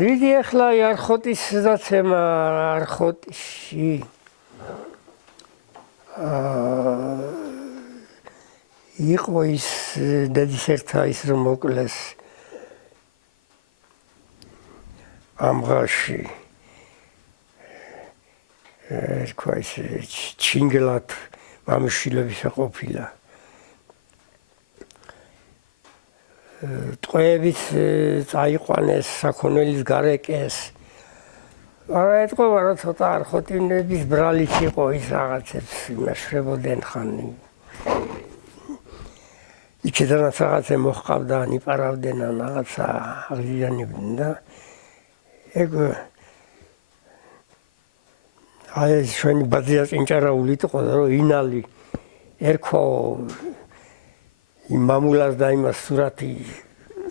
დიდი ახლა არხოტის დაცემა არხოტში იყო ის დედის ერთა ის რომ მოკლეს ამღაში ერქვა ის ჩინგლად მამიშვილებისა ყოფილა ტყვეებით წაიყვანეს საქონელის გარეკეს არა ეთქვა რა ცოტა არხოტინების ბრალიც იყო ის რაღაცებს იმაშრებოდნენ ხანი იქიდანაც რაღაცა მოჰყავდა იპარავდნენ ან რაღაცა აღიზიანებდნენ და ეგ აი ჩვენი ბაზია წინჭარაული იყო რომ ინალი ერქვა იმ მამულას და იმას სურათი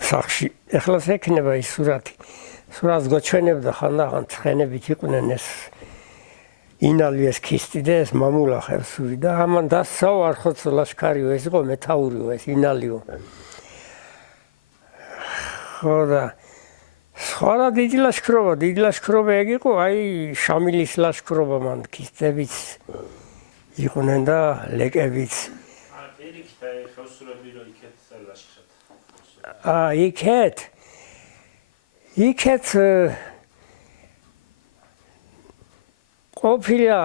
სახში ეხლას ექნება ის სურათს გოჩვენებდა ხანდახან ცხენებით იყვნენ ეს ინალი ეს ქისტი და ეს მამულა ხევსური და ამან დასცაო არხოც ლაშქარიო ეს იყო მეთაურიო ეს ინალიო ხო და სხვა დიდი ლაშქრობა ეგ იყო აი შამილის ლაშქრობა მან ქისტებიც იყვნენ და ლეკებიც იქეთ ყოფილა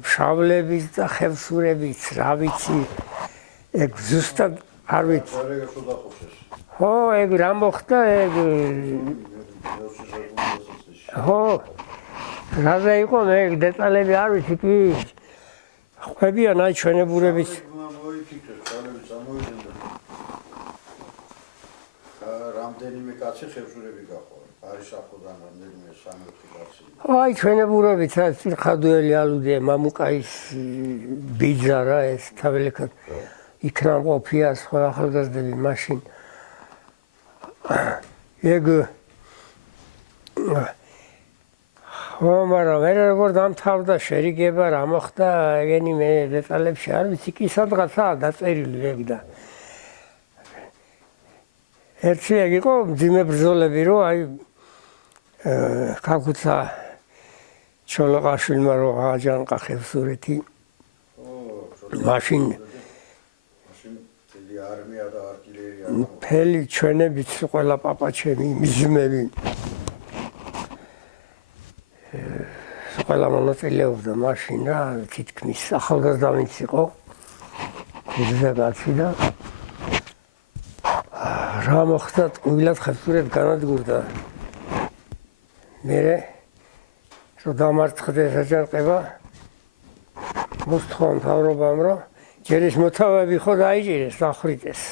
შავლების და ხევსურების რა ვიცი ეგ ზუსტად არ ვიცი ხო ეგ რა მოხდა ეგ ხო რაზე იყო ეგ დეტალები არ ვიცი კი ყვებიან აი ჩვენებურების რამდენიმე კაცი ხევსურები გაყვა არის ახლოდან რამდენიმე 3-4 კაცი აი ჩვენებურებიც ხადუელი ალუდია მამუკაის ბიძა რა ეს თაველეკად იქნან ყოფია სხვა ახალგაზრდები მაშინ ეგ ხო მაგრამ ვერ როგორ დამთავრდა შერიგება რა მოხდა ეგენი მე დეტალებში არ ვიცი კი სადღაცაა დაწერილი ეგ და ერთი ეგ იყო მძიმე ბრძოლები რომ აი ქაქუცა ჩოლოყაშვილმა რო აჯანყა ხევსურეთი მაშინ არმია და артиლერია მთელი ჩვენებიც ყველა პაპაჩემი მიზმები ყველა მონაწილეობდა მაშინ რა თითქმის ახალგაზრდა ვინც იყო ძეგაცი და რა მოხდა ტყუილად ხევსურეთ განადგურდა მე რომ დამარცხდეს აჯანყება მოსთხოვა მთავრობამ რომ ჯერ ის მოთავეები ხო დაიჭირეს დახვრიტეს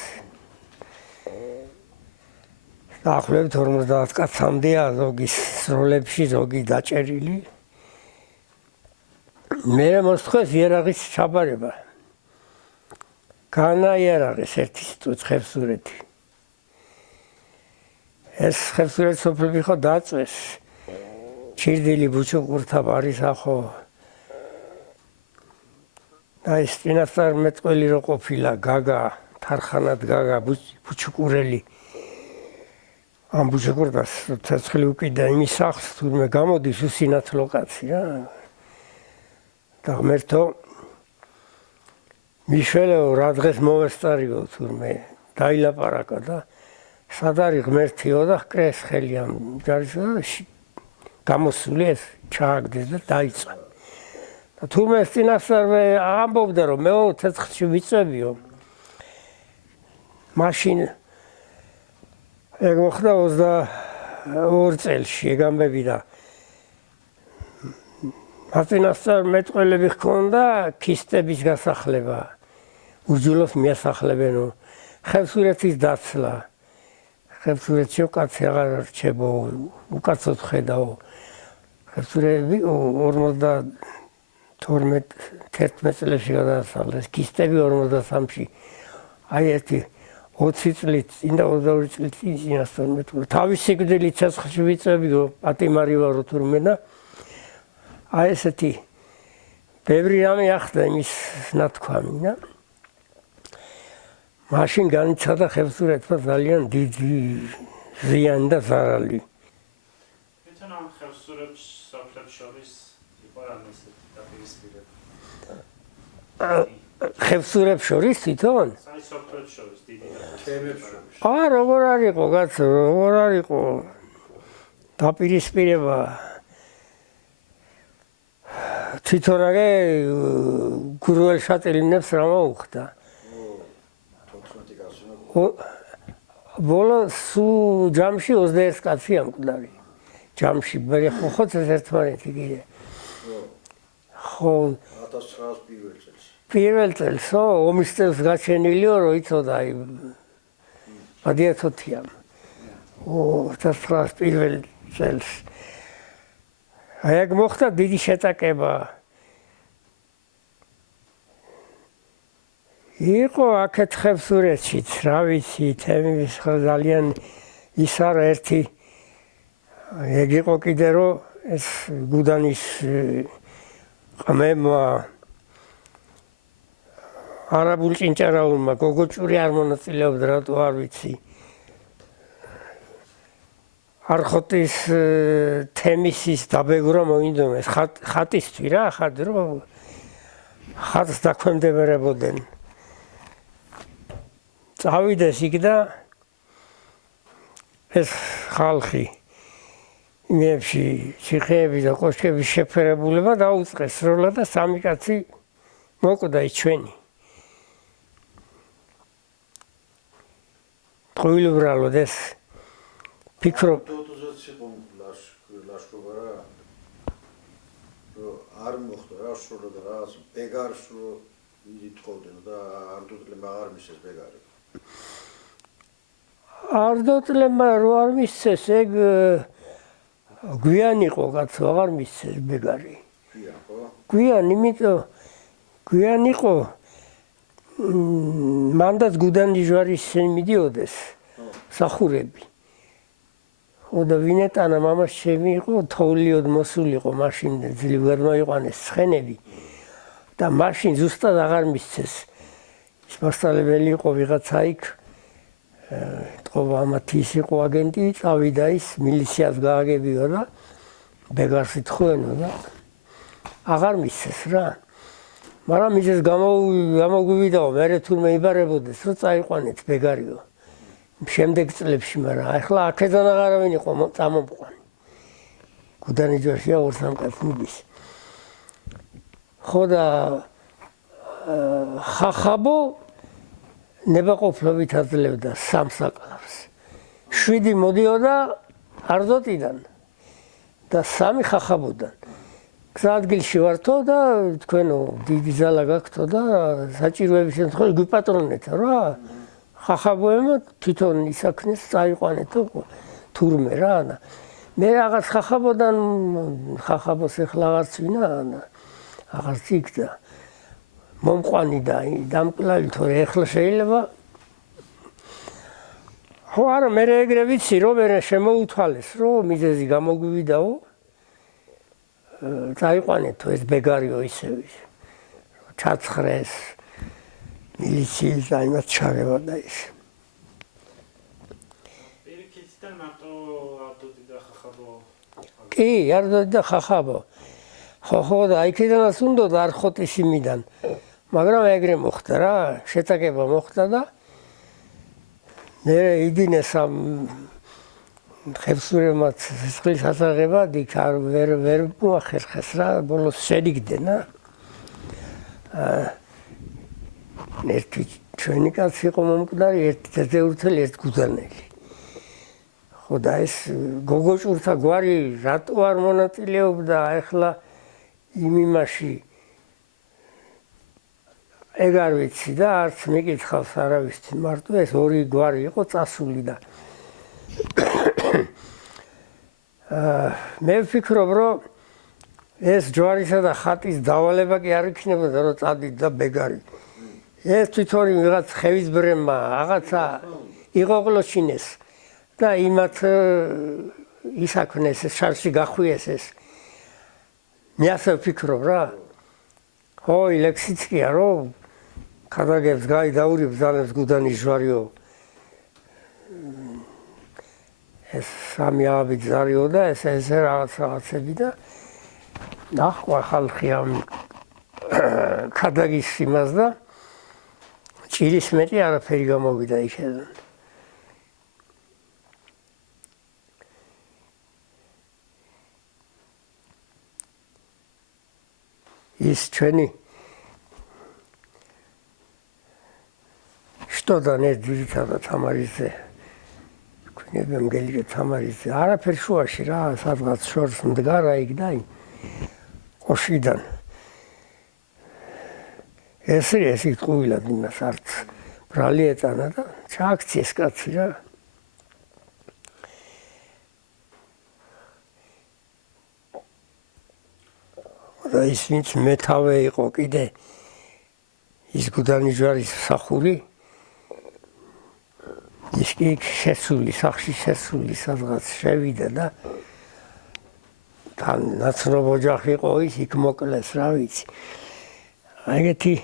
დაახლოებით 50 კაცამდეა ზოგის სროლებში ზოგი დაჭერილი მე მოსთხოვეს იარაღის ჩაბარება განაიარაღეს ერთი ხევსურეთი ეს ხევსურეთი სოფლები ხო დაწვეს ჩირდილი ბუჩუყურთა ბარისახო და ეს წინასწარ მეტყველი რო ყოფილა გაგა თარხანად გაგა ბუჩუყურელი ამ ბუჩუყურდას ცეცხლი უკიდა იმის სახლს თურმე გამოდის უსინათლო კაცი რა და ღმერთო მიშველეო რა დღეს მოვესწარიო თურმე დაილაპარაკა და სად არის ღმერთიო და ჰკრეს ხელი ამ ჯარისში გამოსული ეს ჩააგდეს და დაიწყო და თურმე წინასწარ ამბობდა რომ მე ცეცხლში ვიწევიო მაშინ ეგ მოხდა 22 წელში ეგ ამბები და წინასწარ მეტყველები ჰქონდა ქისტების გასახლება უძულოს მიასახლებენო ხევსურეთის დაცლა ხევსურეთში კაცი აღარ რჩებო უკაცოდ ხედაო ხევსურები 52-11 წელებში გადაასახლეს ქისტები 53-ში აი ერთი 20 წლით წინ და 22 წლით წინასწარ მეტყველე თავის სიკვდილით ცეცხლში ვიწევიო პატიმარი ვარო თურმე და აი ესეთი ბევრი რამე ახდა იმის ნათქვამი და მაშინ განიცადა ხევსურეთმა ძალიან დიდი ზიანი და ზარალი. თვითონ ამ ხევსურებს სოფლებს შორის იყო რამეს დაპირისპირება? ხევსურებს შორის თვითონ? აი სოფლებს შორის დიდი თემებს შორის. როგორ არისო, კაცო, როგორ არისო დაპირისპირება? თვითონ აგე გურუელ შატილინებს რა მოუხდა? 14 კაცი. ბოლოს ჯამში 21 კაცი ამკვდარი. ჯამში მე ხოც ერთმანეთი კიდე. ხო 1900 პირველ წელს. პირველ წელს ომის წელს გაჩენილიო რო იცოდა აი მადიათოთიამ. 1900 პირველ წელს. აი ეგ მოხდა დიდი შეტაკება. იყო აქეთ ხევსურეთშიც, რა ვიცი, თემის ძალიან ის არა ერთი ეგ იყო კიდე რომ ეს გუდანის ყმებმა არაბულ ჭინჭარაულმა გოგოჭური არ მონაწილეობდა, რატო არ ვიცი. არხოტის თემისის დაბეგვრა მოინდომეს ხატისთვის რა, ხატ რომ ხატს დაქვემდებარებოდნენ. წავიდეს იქ და ეს ხალხი იმებში ციხეები და კოშკების შეფერებულება დაუწყეს სროლა და სამი კაცი მოკვდა ის ჩვენი. ტყუილუბრალოდ ეს ფიქრობ თოთოსაც იყო ლაშქრობა რა. რომ არ მოხდა რა სროლა და რაღაც ბეგარს რო ითხოვდნენ და არ დუტლებმა აღარ მისცეს ბეგარი. არ დუტლებმა რო არ მისცეს ეგ გვიან იყო კაცო, აღარ მისცეს ბეგარი. გვიან ხო? გვიან, იმიტომ გვიან იყო მანდაც გუდანის ჯვარის ისინი მიდიოდეს სახურები. ხო და ვინეტანა მამას ჩემი იყო თოლიოდ მოსულიყო მაშინ ძლივად მოიყვანეს ცხენები და მაშინ ზუსტად აღარ მისცეს. ის მასწავლებელი იყო ვიღაცა იქ თქო ამათი ის იყო აგენტი, წავიდა ის მილიციას გააგებიო და ბეგარს ითხოვენო და აღარ მისცეს რა. მაგრამ ისეს გამოგვივიდაო, მერე თურმე იბარებოდეს, რომ წაიყვანეთ ბეგარიო. შემდეგ წლებში, მაგრამ ახლა აქედან აღარავინ იყო წამომყვანი. გუდანის ჯვარშია 2-3 კაცი მიდის. ხო და ხახაბო ნებაყოფლობით აძლევდა სამსაკლავს. 7 მოდიოდა არდოტიდან და 3 ხახაბოდან. გზადგილში ვართო და თქვენო დიდი ზალა გაქვთო და საჭიროების შემთხვევაში გვიპატრონეთ რა. ხახაბოებმა თვითონ ისაქნეს წაიყვანეთო თურმე რა. მე რაღაც ხახაბოდან ხახაბოს ეხლა აღარც ვინა აღარც იქ და მომყვანი და დამკლალი თორე ეხლა შეიძლება ხო არა მე ეგრე ვიცი რომ მე შემოუთვალეს რომ მიზეზი გამოგვივიდაო წაიყვანეთო ეს ბეგარიო ისევ ჩაცხრეს მილიციის და იმას ჩარევა და ის პირიქითიდან მარტო არდოდი და ხახაბო კი არდოდი და ხახაბო ხო და იქიდანაც უნდა არხოტის იმიდან მაგრამ ეგრე მოხდა რა შეტაკება მოხდა და მე იდინეს ამ ხევსურებმა სისხლის ასაღებად იქ ვერ მოახერხეს რა ბოლოს შედიგდნენ რა ერთი ჩვენი კაცი იყო მომკვდარი ერთი თეთრეურთელი ერთ გუდანელი ხო და ეს გოგოჭურთა გვარი რატო არ მონაწილეობდა ახლა იმ იმაში ეგ არ ვიცი და არც მიკითხავს არავისთვის მარტო ეს ორი გვარი იყო წასული და მე ვფიქრობ რომ ეს ჯვარისა და ხატის დავალება კი არ იქნებოდა რომ წადით და ბეგარი ეს თვითონ ვიღაც ხევისბრემმა რაღაცა იყოყლოჩინეს და იმათ ისაქმნეს შარში გახვიეს ეს მე ასე ვფიქრობ რა ხო ლექსიც კი არო ქადაგებს გაიდაური ბრძანებს გუდანის ჯვარიო ეს სამი ავი ჯარიო და ეს რაღაცები და ნახვა ხალხი ამ ქადაგის იმას და ჭირის მეტი არაფერი გამოვიდა იქედან. ის ჩვენი შტოდან ეს ძირითადად თამარიზე ქვინებამ გელიგე თამარიზე არაფერ შუაში რა სადღაც შორს მდგარა იქ და ყოშიდან ეს იტყუილად იმას არც ბრალი ეწანა და ჩააქციეს კაცი რა და ის ვინც მეთავე იყო კიდე ის გუდანის ჯვარის მსახური ის კი შესული სახში შესული სადღაც შევიდა და თან ნაცნობ ოჯახი იყო ის იქ მოკლეს რა ვიცი ეგეთი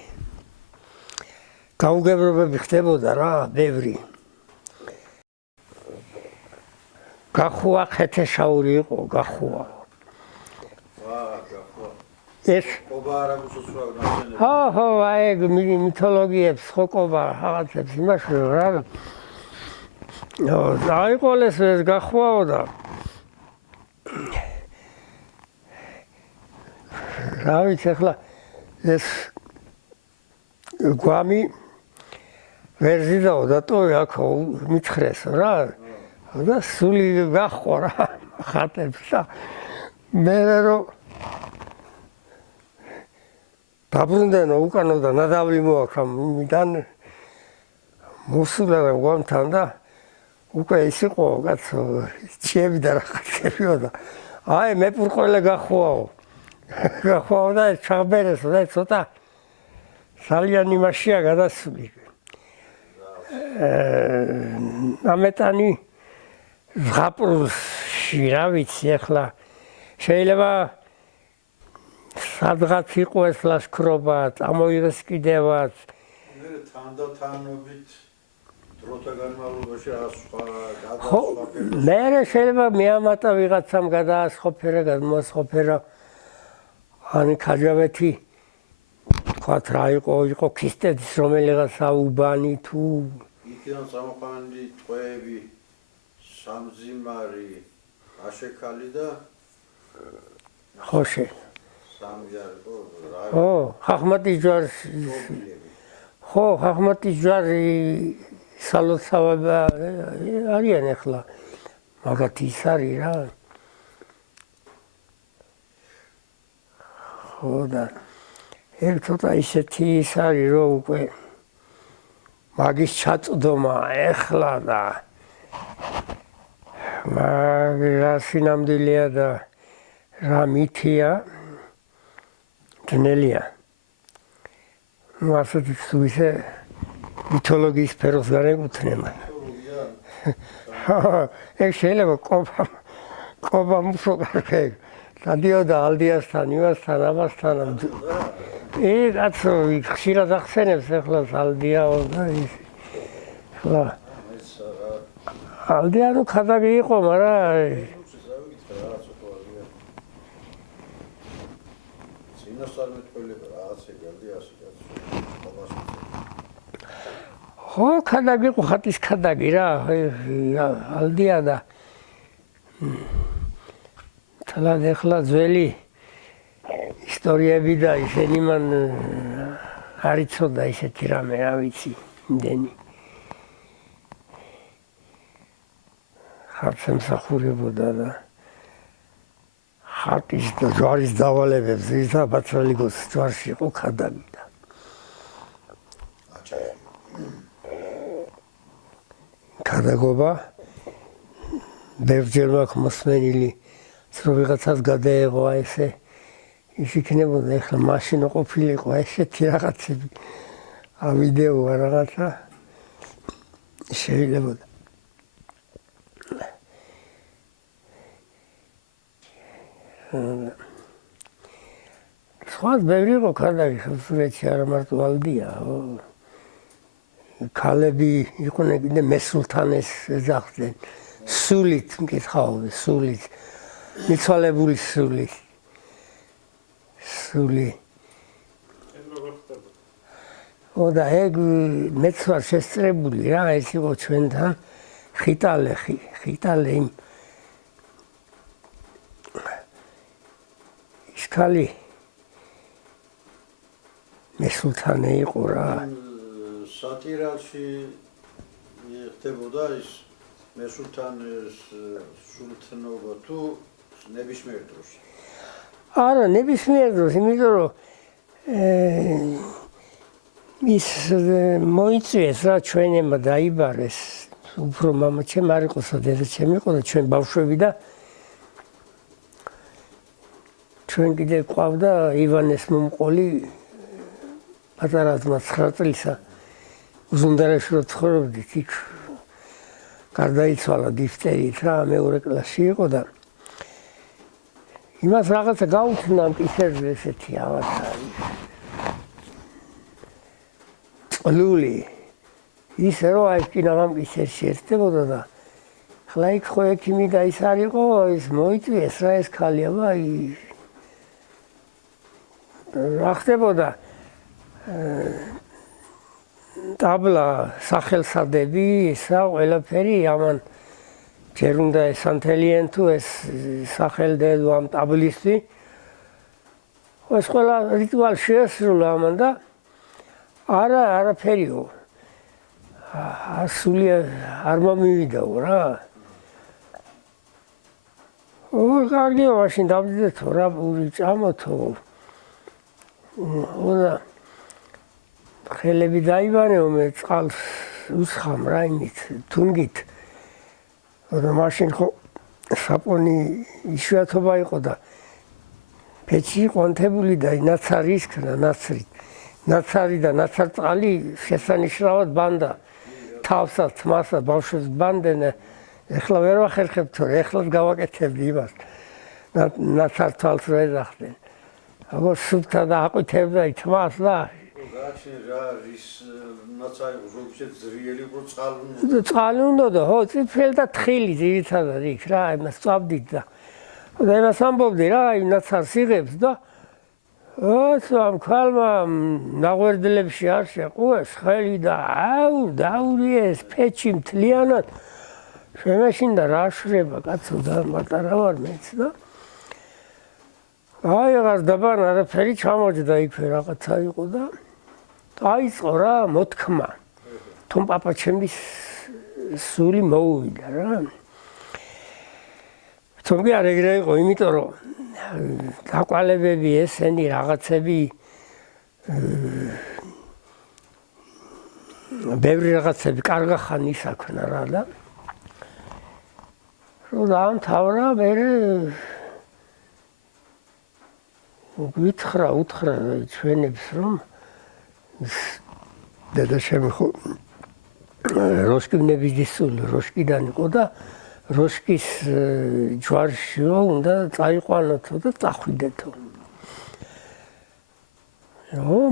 გაუგებრობები ხდებოდა რა ბევრი გახუა ხეთეშაური იყო გახუა ეს ყობა არ ამოსულა ნახენები ხო აი მითოლოგიებს ხო ყობა რაღაცებს იმაში რა აიყოლეს ეს გახუაო და რა ვიცი ახლა ეს გვამი ვერ ზიდაო დატოვე აქო მითხრესო რა და სული გახვა რა ხატებს და მე რომ დაბრუნდენო უკანო და ნადავლი მოაქვს მიდან მოსულა და გვამთან და უკვე ის იყო კაცო ჭიები და რაღაცებიო და აი მე პურყველე გახუაო და ჩაბერესო და ცოტა ძალიან იმაშია გადასული ამეტანი ზღაპრულში რა ვიცი ახლა შეიძლება სადღაც იყო ეს ლაშქრობა წამოიღეს კიდევაც მე თანდათანობით დროთა განმავლობაში სხვა მე შეიძლება მეამატა ვიღაცამ გადაასხოფერა გადმოასხოფერა ani ქაჯავეთი თქვათ რა იყო ქისტეთის რომელიღაც აუბანი თუ იქიდან წამოყვანილი ტყვეები სამძიმარი აშექალი და ხოშე სამჯარი ხო ხახმატის ჯვარს ხო ხახმატის ჯვარი სალოცავება არიან ახლა მაგათი ის არის რა ხო და ეგ ცოტა ისეთი ის არის რომ უკვე მაგის ჩაწვდომა ახლა და რა სინამდვილეა და რა მითია ძნელია ну ასეთი ისე მითოლოგიის სფეროს განეკუთვნება ეგ შეიძლება ყობა მსოგარქე დადიოდა ალდიასთან ივასთან ამასთან კაცო ხშირად ახსენებს ახლა ალდიაო და ის ხლა ალდია ნუ ქადაგი იყო მაგრამ ხო ქადაგი იყო ხატის ქადაგი რა ალდია და თალად ახლა ძველი ისტორიები და ისინი მან არ იცოდა ისეთი რამე რა ვიცი იმდენი ხატს ემსახურებოდა და ხატის და ჯვარის დავალებებს ისა ბაცალიგოს ჯვარში იყო ქადაგი და ქადაგობა ბევრჯერ მაქვს მოსმენილი რომ ვიღაცას გადაეღო ესე ის იქნებოდა ახლა მაშინ ყოფილიყო ესეთი რაღაცები ავიდეო რაღაცა შეიძლება სხვა ბევრი იყო ქადაგი ხევსურეთში არა მარტო ალდია ქალები იყვნენ კიდე მესულთანეს ეძახდნენ. სულით მკითხაობენ, სულით. მიცვალებული სული. სული. და ეგ მეც ვარ შესწრებული რა, ეს იყო ჩვენთან ხიტალე იმ ის ქალი მესულთანე იყო რა. სატირალში ხდებოდა ის მესულთანის სულთნობა თუ ნებისმიერ დროს? არა, ნებისმიერ დროს, იმიტომ რომ ის მოიწვიეს რა ჩვენებმა დაიბარეს, უფრო მამაჩემ არ იყოსო, დედაჩემ იყო და ჩვენ ბავშვები და ჩვენ კიდე ყავდა ივანეს მომყოლი პატარა ძმა 9 წლისა უზუნდარაში რო ცხოვრობდით იქ გარდაიცვალა დიფტერიით რა მეორე კლასში იყო და იმას რაღაცა გაუჩნდა მკისერზე ესეთი ავაცა წყლული ისე რომ აი კინაღამკისერში ერთდებოდა და ხლა იქ ხო ექიმი და ის არ იყო ის მოიწვიეს რა ეს ქალი აბა რა ხდებოდა ტაბლა სახელსადები ისა ყველაფერი ამან ჯერ უნდა ესანთელიან თუ ეს სახელდელო ამ ტაბლისტი ეს ყველა რიტუალი შეასრულა ამან და არაფერიო სული არ მომივიდაო რა კარგია მაშინ დავდიდეთო რა პური ჭამოთო და ხელები დაიბანეო მე წყალს უსხამ რა იმით თუნგით და მაშინ ხო საპონი იშვიათობა იყო და პეჩი ყონთებული და ნაცარი ისქნა ნაცარი და ნაცარწყალი შესანიშნავად ბანდა თავსაც თმასაც ბავშვებს ბანდნენ ეხლა ვერ ვახერხებ თორე ეხლა გავაკეთებდი იმას ნაცართვალს ვერ ეძახდნენ აბა სუფთა და აყვითებდა თმას და წყალი უნდა და ხო წიფელი და თხილი ძირითადად იქ რა იმას წავდით და იმას ამბობდი რა იმ ნაცარს იღებს და ამ ქალმა ნაღვერდლებში არ შეყუეს ხელი და დაურიეს პეჩი მთლიანად შემეშინდა რა შრება კაცო და მატარა ვარ მეც და აღარ დაბან არაფერი ჩამოჯდა იქვე რაღაცა იყო და დაიწყო რა მოთქმა თუმ პაპაჩემის სული მოუვიდა რა თუმი არ ეგრე იყო იმიტომ რომ დაკვალებები ესენი რაღაცები ბევრი რაღაცები კარგახან ისაქნა რა და რომ დაამთავრა მერე უთხრა ჩვენებს რომ დედაშემი ხო როშკინების დისული როშკიდან იყო და როშკის ჯვარშიო უნდა წაიყვანოთო და წახვიდეთო.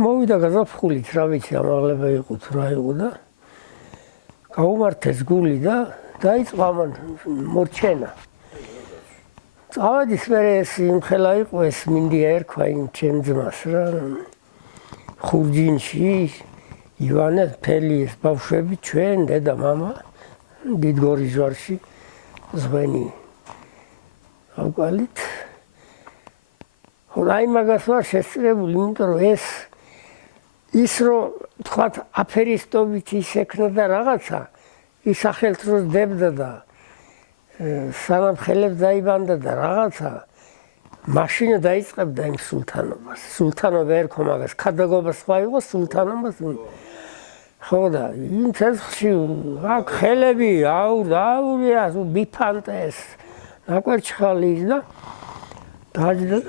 მოვიდა გაზაფხულით რა ვიცი ამაღლება იყო თუ რა იყო და გაუმართეს გული და დაიწყო ამან მორჩენა. წავედის მერე ეს იმხელა იყო ეს მინდია ერქვა იმ ჩემ ძმას რა ხურჯინში ივანე ფელი ეს ბავშვები ჩვენ დედა მამა დიდგორის ჯვარში ზვენი ავყალით ხოდა იმაგას ვარ შესწრებული იმიტომ რომ ის რომ თქვათ აფერისტობით ისექნა და რაღაცა ის სახელთროს დებდა და სანამ ხელებს დაიბანდა და რაღაცა მაშინ დაიწყებდა იმ სულთანობას სულთანობა ერქვა მაგას ქადაგობა სხვა იყო სულთანობას ხო და იმ ცეცხლში აქ ხელები აურია ბიფანტეს ნაკვერჩხალის და დაჯდა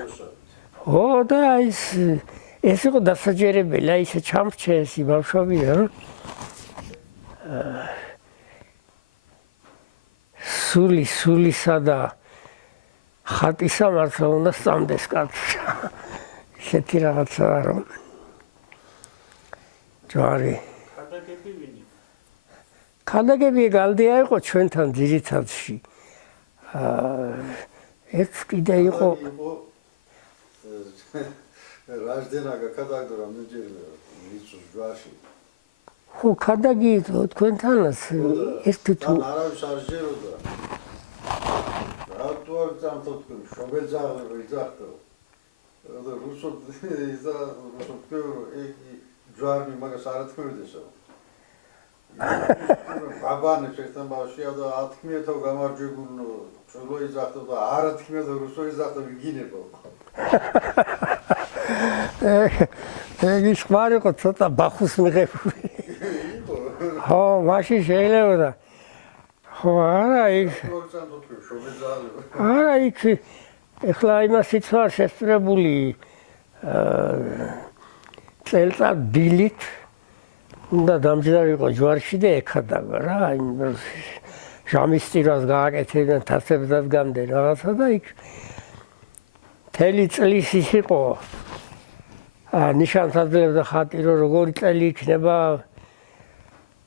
ხო და ეს იყო დასაჯერებელი აი ესე ჩამრჩეს ბავშვები რა სულისა და ხატისა მართლა უნდა სწამდეს კაცს ისეთი რაღაცა რომ ჯვარი ქადაგები გალდია იყო ჩვენთან ძირითადში. ერთ კიდე იყო რაჟდენაგა ქადაგდრა მეჯერა მიწუს ჯვაში. ხო ქადაგი თქვენთანაც ერთი თუ არავის არ შეეროდა. რატო არ წამთქო შობელძაღლება იძახდა. და რუსოთ ისა რუსოთ ჯვარი მაგას არ თქმედესო. ბაბანი შეერთდა ბავშვია და ათქმიეთო გამარჯვებულნო ჩოლო იძახდა და არ ათქმიეთო რუსო იძახდა ვიგინებო. ეს ხმარი ყო ცოტა ბახუს მიღებული. ხო, მაშინ შეიძლება. ხო, არა იქ. არა იქ ეხლა იმასიც ვარ შესწრებული წელწად დილით უნდა დამჯდარიყო ჯვარში და ეკადაგა რა, იმ ჟამის ტირას გააკეთებდნენ თასებს დადგამდნენ რაღაცა და იქ მთელი წლის ის იყო ნიშანს აძლევდა ხატი რომ როგორი წელი იქნება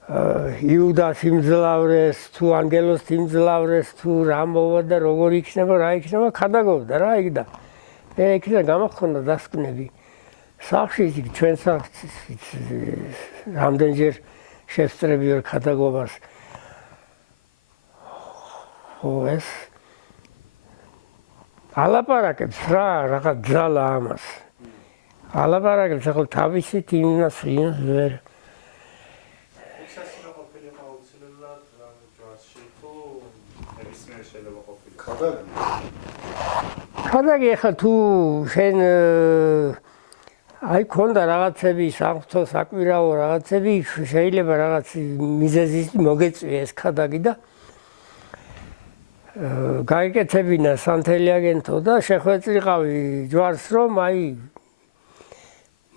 იუდას იმძლავრეს თუ ანგელოს იმძლავრეს თუ რა მოვა და როგორი იქნება რა იქნება ქადაგობდა რა იქ და მე იქიდან გამახონდა დასკვნები სახში იქ ჩვენ სახში რამდენჯერ შესწრები ვარ ქადაგობას ხო ეს ალაპარაკებს რა რაღაც ძალა ამას ალაპარაკებს ახლა თავისით იმას ვერ ქადაგი ახლა თუ შენ აი ქონდა რაღაცები სამღვთო საკვირაო რაღაცები შეიძლება რაღაც მიზეზის მოგეწვია ეს ქადაგი და გაიკეთებინა სანთელი აგენტო და შეხვეწრიყავი ჯვარს რომ აი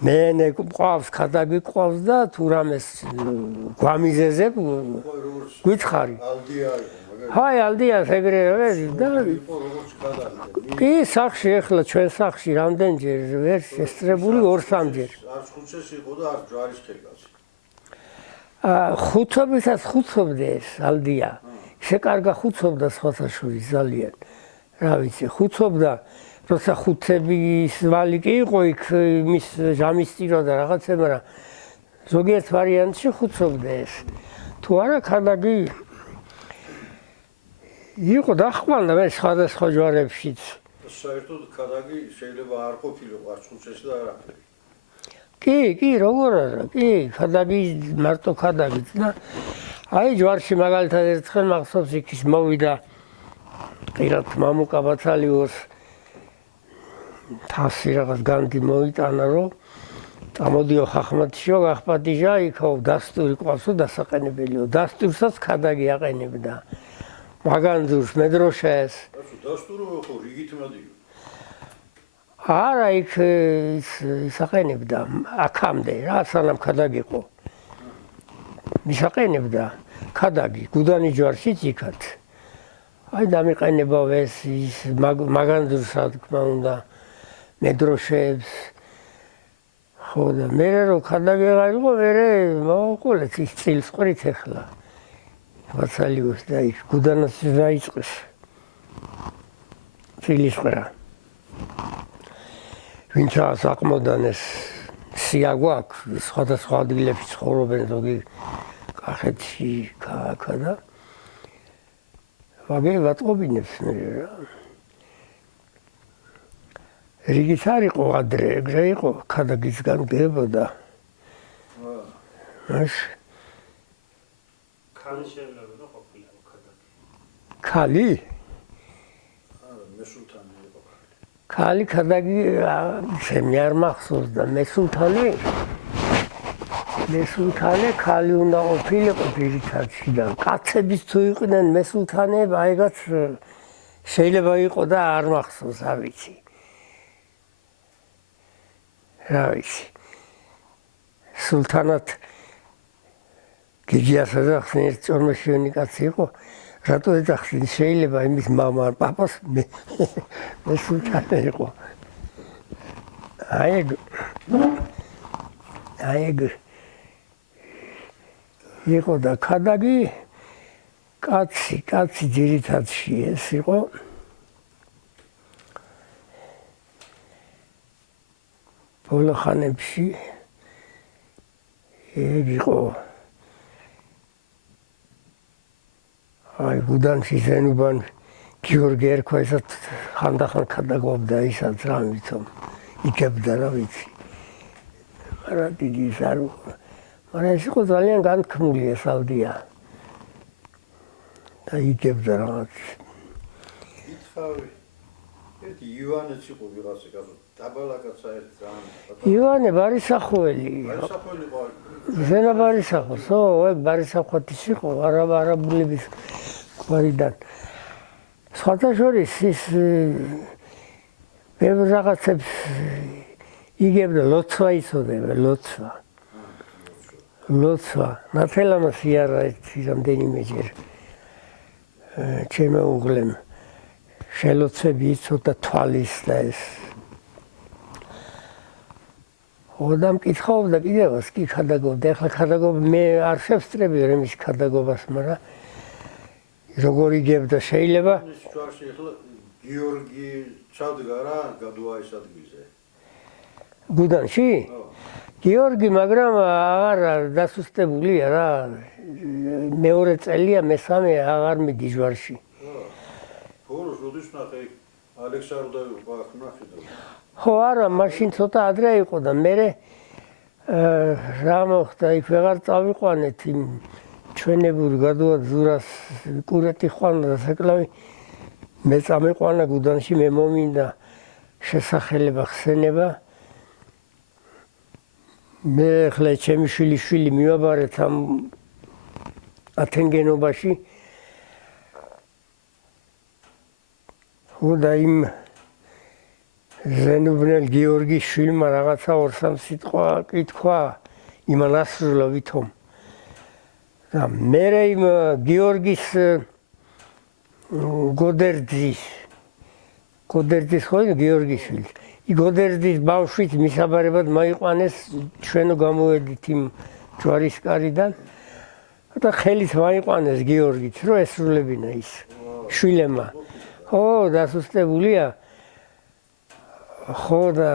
მე ყავს ქადაგი ყავს და თუ რამეს გვამიზეზებ გვიცხარი ჰაი ალდიას ეგრე და კი სახში ახლა ჩვენ სახში რამდენჯერ ვერ შესწრებული 2-3ჯერ არ ხუცეს იყო და არ ჯვარის ხელას ხუთობისას ხუცობდეს ალდია შეკარგა ხუცობდა სხვათაშორის ძალიან რა ვიცი ხუცობდა როცა ხუთების ვალი კი იყო იქ მის ჟამის ტირო და რაღაცა მაგრამ ზოგიერთ ვარიანტში ხუცობდეს თუ არა ქადაგი იყო დახვანდა მე სხვადასხვა ჯვარებშიც საერთოდ ქადაგი შეიძლება არ ყოფილიყო არც ხუცესი და არაფერი კი როგორ არა კი ქადაგი მარტო ქადაგიც და აი ჯვარში მაგალითად ერთხელ მახსოვს იქ ის მოვიდა ყირათ მამუკა ბათალიოს თასი რაღაც განდი მოიტანა რომ წამოდიო ხახმათშიო გახპატიჟა იქო დასტური ყავსო დასაყენებელიო დასტურსაც ქადაგი აყენებდა მაგანძურს მედროშეს დასტური ხო რიგით მოდიო არა იქ ისაყენებდა აქამდე რა სანამ ქადაგიყო მისაყენებდა ქადაგი გუდანი ჯვარშიც იქათ აი დამიყენებავ ეს ის მაგანძურს რა თქმა უნდა მედროშებს ხო და მე რო ქადაგი აღარიყო მე მოვყოლეთ ის წილს ყრით ახლა ბაცალიოს და იქ გუდანას დაიწყეს წილის ყრა ვინც საყმოდანეს სია გვაქვს სხვადასხვა ადგილებში ცხოვრობენ ზოგი კახეთში ქააქა და ვაგე ვატყობინებს მე რა რიგით არ იყო ადრე ეგრე იყო ქადაგისგან დებოდა მაშ ქალი შეიძლება და ყოფილიყო ქადაგი ქალი მესულთანი იყო ქალი ქადაგი შემი არ მახსოვს და მესულთანი ქალი უნდა ყოფილიყო ძირითადში და კაცების თუ იყვნენ მესულთანები აიგაც შეიძლება იყო და არ მახსოვს რა ვიცი რა ვიცი სულთანად გიჯიასა და ხსნერ ჭორმაშიანი კაცი იყო რატო ეძახდნენ შეიძლება იმის მამა არ პაპას მე სულთანი იყო აი ეგ იყო და ქადაგი კაცი ძირითადში ეს იყო ბოლო ხანებში იყო აი გუდანში ზენუბან გიორგი ერქვა ესაც ხანდახან ქადაგობდა ისაც რა ვიცი იგებდა რა ვიცი მაგრამ დიდი ის არ მაგრამ ეს იყო ძალიან განთქმული ეს ავდია და იგებდა რაღაც ითხოვი ერთი ივანეც იყო ვიღაცა კაცო დაბალაკაცა ერთ ძალიან ივანე ბარისახველი იყო ზენა ბარისახოსო ეგ ბარისახვათის იყო არაბულების გვარიდან სხვათა შორის ის ბევრ რაღაცებს იგებდა ლოცვა იცოდება ლოცვა ნათელამას იარა რამდენიმეჯერ ჩემო უღლემ შელოცები იცოდა თვალის და ეს ოდამ კითხავდა კიდევაც კი ქადაგობდა ეხლა ქადაგობა მე არ შევსწრები რემის ქადაგობას მაგრამ როგორ იგებდა შეიძლება ის ჯვარში ეხლა გიორგი ჩავდგა რა გადუაის ადგილზე გუდანში გიორგი მაგრამ აღარ დასუსტებულია რა მეორე წელია მესამე აღარ მიდის ჯვარში ბოლოს როდის ნახე ალექსანდრე ბახნახი და ხო არა მაშინ ცოტა ადრე იყო და მე რა მოხდა იქ ვეღარ წავიყვანეთ იმ ჩვენებურ გადუად ზურას კურეთი ხვანდა და საკლავი მე წამიყვანა გუდანში მე მომინდა შესახელება ხსენება მე ხლე ჩემი შვილი მივაბარეთ ამ ათენგენობაში და იმ ზენუბნელ გიორგის შვილმა რაღაცა 2-3 სიტყვა კითხვა იმან ასრულა ვითომ და მე იმ გიორგის გოდერძის ხო გიორგის შვილს გოდერძის ბავშვით მისაბარებად მაიყვანეს ჩვენო გამოვედით იმ ჯვარისკარიდან და ხელით მაიყვანეს გიორგიც რომ ესრულებინა ის შვილემა ხო დასუსტებულია ხო და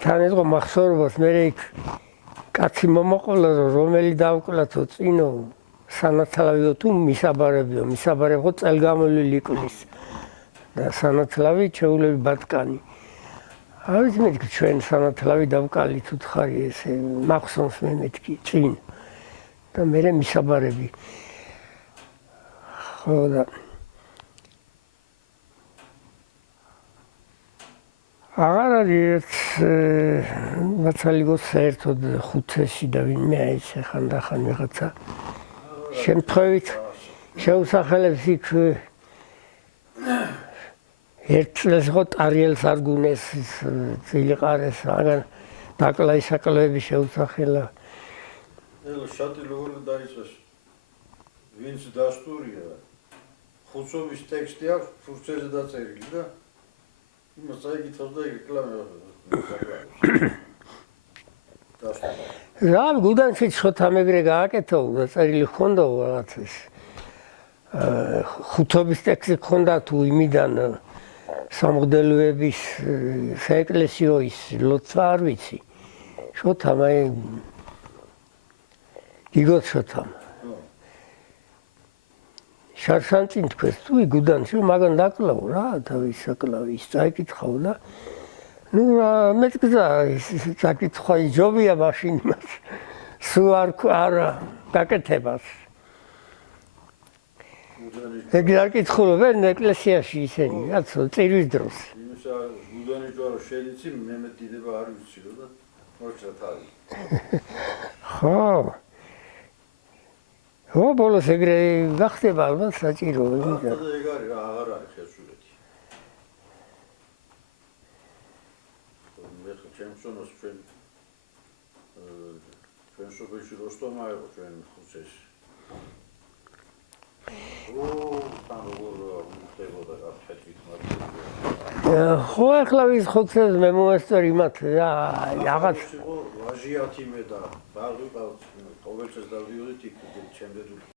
თან იყო მახსოვრობას მე იქ კაცი მომოყოლა რომელი დავკლათო წინო სანაცლავიო თუ მისაბარებო წელგამოვლილი იკვლის და სანაცლავი ჩეულები ბატკანი არის მეთქი ჩვენ სანაცლავი დავკალით უთხარი ესე მახსოვს მე მეთქი წინ და მე მისაბარები ხო და აღარ არის მაცალიგოს საერთოდ ხუთეში და ვინმე აიცა ხანდახან ვიღაცა შემთხვევით შეუსახელებს იქ ერთ წელს ხო ტარიელს არგუნეს წილიყარეს აგან დაკლაი საკლები შეუსახელა ელო შატი როგორ დაიცვეს ვინც დასტურია ხუთობის ტექსტი აქვს ფურცელზე დაწერილი და იმას აიგითავდა რეკლამა რა გუდანში ცოტა მეგრე გააკეთო და წერილი ხონდა რაღაცის ხუთობის ტექსტი ხონდა თუ იმიდან სამღვდელოების საეკლესიო ის ლოცვა არ ვიცი შოთა მე გიგოთ შოთა შარშანწინ თქვეს თუ გუდანში მაგან დაკლავ რა თავის საკლავი ის წაიკითხავ და ნუ მეც გზა საკითხვა იჯობია მაშინ მას სულ არ გაკეთებას ეგ არ კითხულობენ ეკლესიაში ისენი კაცო წირვის დროს იმისა გუდანი ჯვარო შედიცი მე დიდება არ ვიცი რა და მოჭრა თავი ხო ბოლოს ეგრე გახდება ალბათ საჭირო და ეგ არის რა აღარ არის შესულეთი მე ჩემსონოს ჩვენ სოფელში როსტომა იყო ჩვენ ხუცეში ხო ახლა ვის ხოცეს მე მომესწორი მათ რა რაღაც ვაჟიათი მე და ბაღი ყავს ყოველ წელს დავდიოდით იქ ჩემდედული